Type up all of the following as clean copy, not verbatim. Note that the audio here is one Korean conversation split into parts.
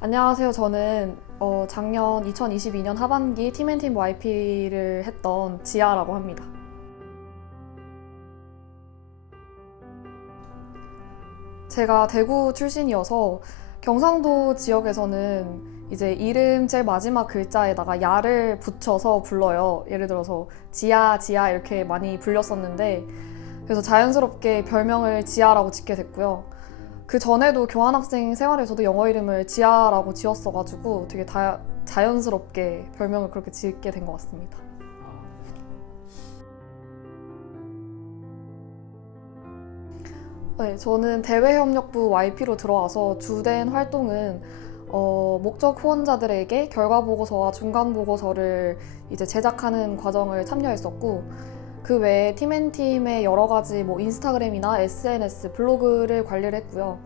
안녕하세요. 저는 작년 2022년 하반기 팀앤팀 YP를 했던 지아라고 합니다. 제가 대구 출신이어서 경상도 지역에서는 이제 이름 제일 마지막 글자에다가 야를 붙여서 불러요. 예를 들어서 지아, 지아 이렇게 많이 불렸었는데 그래서 자연스럽게 별명을 지아라고 짓게 됐고요. 그 전에도 교환학생 생활에서도 영어 이름을 지아라고 지었어가지고 되게 자연스럽게 별명을 그렇게 짓게 된 것 같습니다. 네, 저는 대외협력부 YP로 들어와서 주된 활동은 목적 후원자들에게 결과보고서와 중간보고서를 이제 제작하는 과정을 참여했었고 그 외에 팀앤팀의 여러 가지 뭐 인스타그램이나 SNS, 블로그를 관리를 했고요.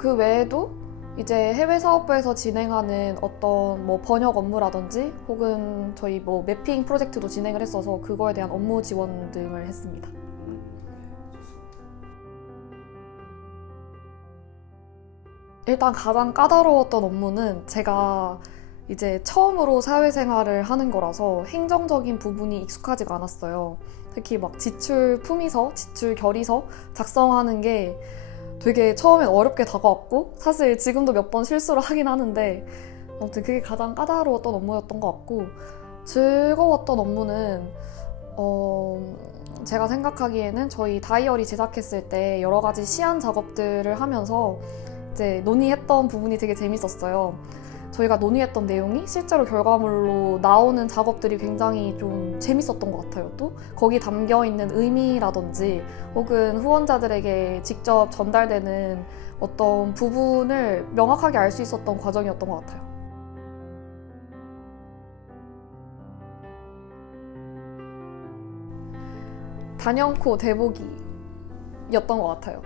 그 외에도 이제 해외 사업부에서 진행하는 어떤 뭐 번역 업무라든지 혹은 저희 뭐 매핑 프로젝트도 진행을 했어서 그거에 대한 업무 지원 등을 했습니다. 일단 가장 까다로웠던 업무는 제가 이제 처음으로 사회생활을 하는 거라서 행정적인 부분이 익숙하지가 않았어요. 특히 막 지출 품위서, 지출 결의서 작성하는 게 되게 처음엔 어렵게 다가왔고 사실 지금도 몇 번 실수를 하긴 하는데 아무튼 그게 가장 까다로웠던 업무였던 것 같고 즐거웠던 업무는 제가 생각하기에는 저희 다이어리 제작했을 때 여러 가지 시안 작업들을 하면서 이제 논의했던 부분이 되게 재밌었어요. 저희가 논의했던 내용이 실제로 결과물로 나오는 작업들이 굉장히 좀 재밌었던 것 같아요. 또 거기 담겨있는 의미라든지 혹은 후원자들에게 직접 전달되는 어떤 부분을 명확하게 알 수 있었던 과정이었던 것 같아요. 단연코 대보기였던 것 같아요.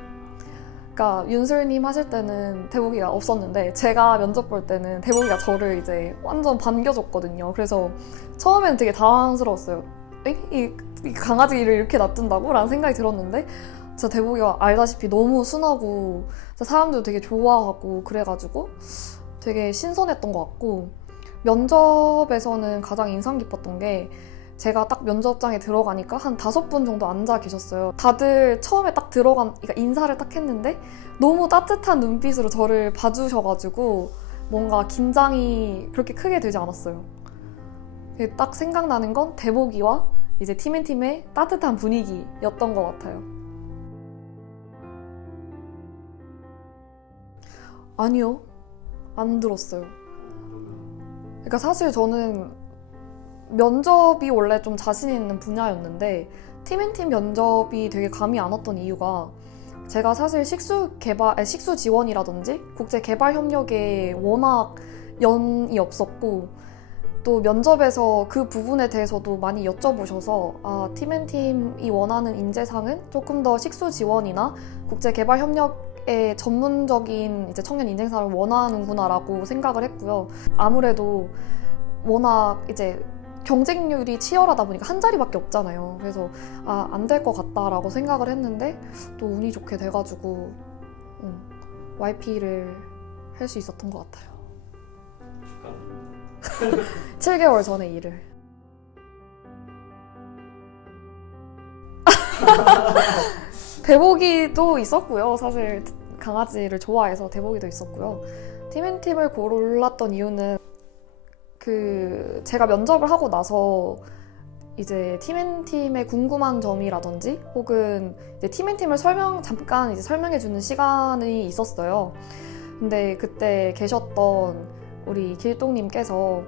그러니까 윤슬님 하실 때는 대보기가 없었는데 제가 면접 볼 때는 대보기가 저를 이제 완전 반겨줬거든요. 그래서 처음에는 되게 당황스러웠어요. 이 강아지를 이렇게 놔둔다고? 라는 생각이 들었는데 진짜 대보기가 알다시피 너무 순하고 사람들도 되게 좋아하고 그래가지고 되게 신선했던 것 같고 면접에서는 가장 인상 깊었던 게 제가 딱 면접장에 들어가니까 한 5분 정도 앉아 계셨어요. 다들 처음에 딱 그러니까 인사를 딱 했는데 너무 따뜻한 눈빛으로 저를 봐주셔가지고 뭔가 긴장이 그렇게 크게 되지 않았어요. 딱 생각나는 건 대보기와 이제 팀앤팀의 따뜻한 분위기였던 것 같아요. 아니요, 안 들었어요. 그러니까 사실 저는 면접이 원래 좀 자신 있는 분야였는데 팀앤팀 면접이 되게 감이 안 왔던 이유가 제가 사실 식수 지원이라든지 국제 개발 협력에 워낙 연이 없었고 또 면접에서 그 부분에 대해서도 많이 여쭤보셔서 팀앤팀이 원하는 인재상은 조금 더 식수 지원이나 국제 개발 협력에 전문적인 이제 청년 인재상을 원하는구나라고 생각을 했고요. 아무래도 워낙 이제 경쟁률이 치열하다 보니까 한 자리밖에 없잖아요. 그래서 안 될 것 같다라고 생각을 했는데 또 운이 좋게 돼가지고 YP를 할 수 있었던 것 같아요. 7개월 전에 일을. 대보기도 있었고요. 사실 강아지를 좋아해서 대보기도 있었고요. 팀앤팀을 골랐던 이유는 제가 면접을 하고 나서 이제 팀앤팀의 궁금한 점이라든지 혹은 이제 팀앤팀을 잠깐 이제 설명해주는 시간이 있었어요. 근데 그때 계셨던 우리 길동님께서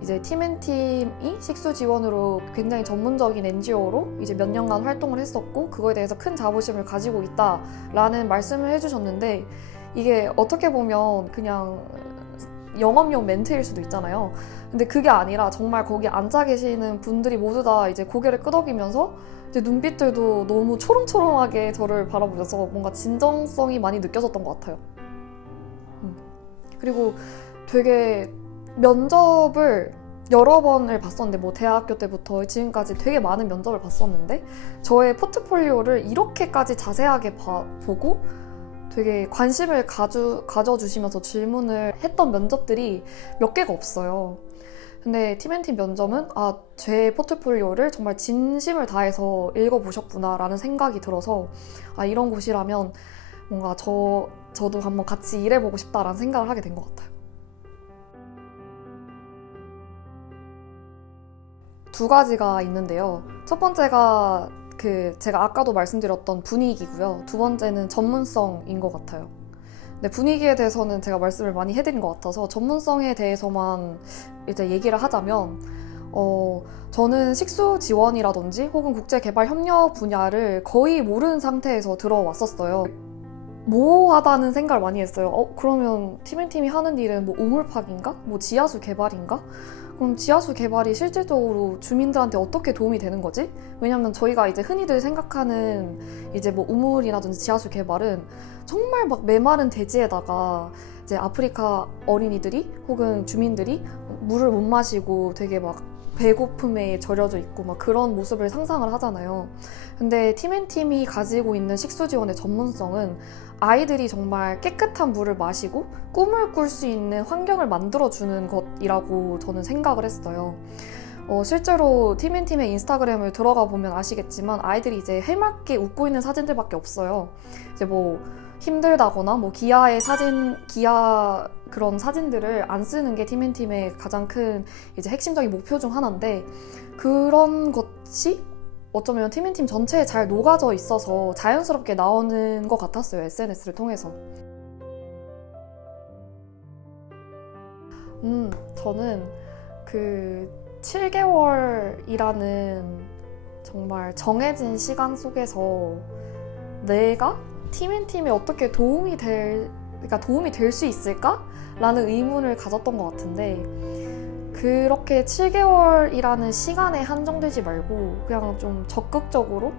이제 팀앤팀이 식수 지원으로 굉장히 전문적인 NGO로 이제 몇 년간 활동을 했었고 그거에 대해서 큰 자부심을 가지고 있다라는 말씀을 해주셨는데 이게 어떻게 보면 그냥 영업용 멘트일 수도 있잖아요. 근데 그게 아니라 정말 거기 앉아 계시는 분들이 모두 다 이제 고개를 끄덕이면서 이제 눈빛들도 너무 초롱초롱하게 저를 바라보셔서 뭔가 진정성이 많이 느껴졌던 것 같아요. 그리고 되게 면접을 여러 번을 봤었는데 뭐 대학교 때부터 지금까지 되게 많은 면접을 봤었는데 저의 포트폴리오를 이렇게까지 자세하게 보고 되게 관심을 가져주시면서 질문을 했던 면접들이 몇 개가 없어요. 근데 팀앤팀 면접은 제 포트폴리오를 정말 진심을 다해서 읽어보셨구나 라는 생각이 들어서 이런 곳이라면 뭔가 저도 한번 같이 일해보고 싶다라는 생각을 하게 된 것 같아요. 두 가지가 있는데요. 첫 번째가 제가 아까도 말씀드렸던 분위기고요. 두 번째는 전문성인 것 같아요. 근데 분위기에 대해서는 제가 말씀을 많이 해드린 것 같아서 전문성에 대해서만 이제 얘기를 하자면 저는 식수 지원이라든지 혹은 국제개발 협력 분야를 거의 모르는 상태에서 들어왔었어요. 모호하다는 생각을 많이 했어요. 그러면 팀앤팀이 하는 일은 뭐 우물파기인가? 뭐 지하수 개발인가? 그럼 지하수 개발이 실질적으로 주민들한테 어떻게 도움이 되는 거지? 왜냐면 저희가 이제 흔히들 생각하는 이제 뭐 우물이라든지 지하수 개발은 정말 막 메마른 대지에다가 이제 아프리카 어린이들이 혹은 주민들이 물을 못 마시고 되게 막 배고픔에 절여져 있고 막 그런 모습을 상상을 하잖아요. 근데 팀앤팀이 가지고 있는 식수 지원의 전문성은 아이들이 정말 깨끗한 물을 마시고 꿈을 꿀 수 있는 환경을 만들어주는 것이라고 저는 생각을 했어요. 실제로 팀앤팀의 인스타그램을 들어가 보면 아시겠지만 아이들이 이제 해맑게 웃고 있는 사진들밖에 없어요. 이제 뭐 힘들다거나 뭐 기아 그런 사진들을 안 쓰는 게 팀앤팀의 가장 큰 이제 핵심적인 목표 중 하나인데 그런 것이 어쩌면 팀앤팀 전체에 잘 녹아져 있어서 자연스럽게 나오는 것 같았어요. SNS를 통해서. 저는 7개월이라는 정말 정해진 시간 속에서 내가 팀앤팀에 어떻게 도움이 될 수 있을까? 라는 의문을 가졌던 것 같은데 그렇게 7개월이라는 시간에 한정되지 말고 그냥 좀 적극적으로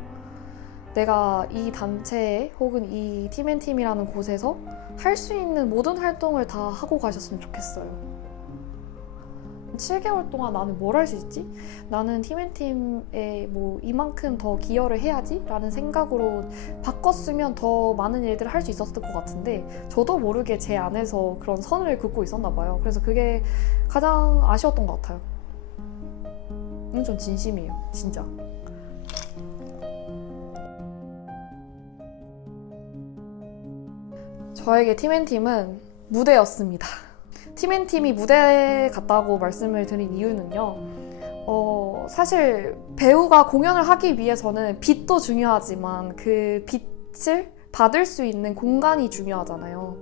내가 이 단체에 혹은 이 팀앤팀이라는 곳에서 할 수 있는 모든 활동을 다 하고 가셨으면 좋겠어요. 7개월 동안 나는 뭘 할 수 있지? 나는 팀앤팀에 뭐 이만큼 더 기여를 해야지? 라는 생각으로 바꿨으면 더 많은 일들을 할 수 있었을 것 같은데 저도 모르게 제 안에서 그런 선을 긋고 있었나 봐요. 그래서 그게 가장 아쉬웠던 것 같아요. 이건 좀 진심이에요. 진짜. 저에게 팀앤팀은 무대였습니다. 팀앤팀이 무대에 갔다고 말씀을 드린 이유는요. 사실 배우가 공연을 하기 위해서는 빛도 중요하지만 그 빛을 받을 수 있는 공간이 중요하잖아요.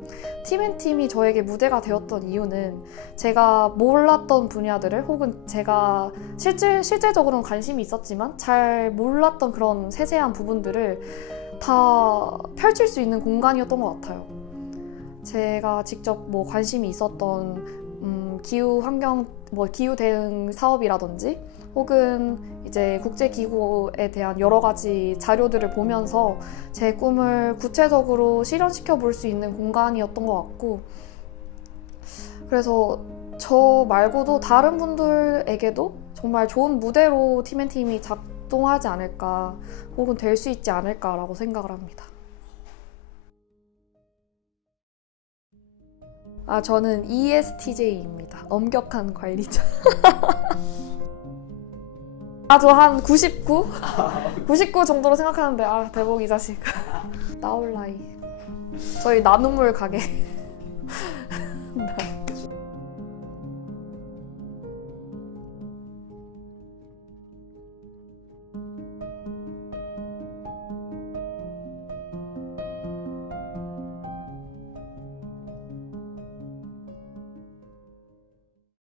팀앤팀이 저에게 무대가 되었던 이유는 제가 몰랐던 분야들을 혹은 제가 실제적으로는 관심이 있었지만 잘 몰랐던 그런 세세한 부분들을 다 펼칠 수 있는 공간이었던 것 같아요. 제가 직접 뭐 관심이 있었던 기후 대응 사업이라든지 혹은 이제 국제기구에 대한 여러 가지 자료들을 보면서 제 꿈을 구체적으로 실현시켜 볼 수 있는 공간이었던 것 같고 그래서 저 말고도 다른 분들에게도 정말 좋은 무대로 팀앤팀이 작동하지 않을까 혹은 될 수 있지 않을까라고 생각을 합니다. 저는 ESTJ입니다. 엄격한 관리자. 저 한 99? 99 정도로 생각하는데 대복 이 자식. 나올 나이. 저희 나눔물 가게.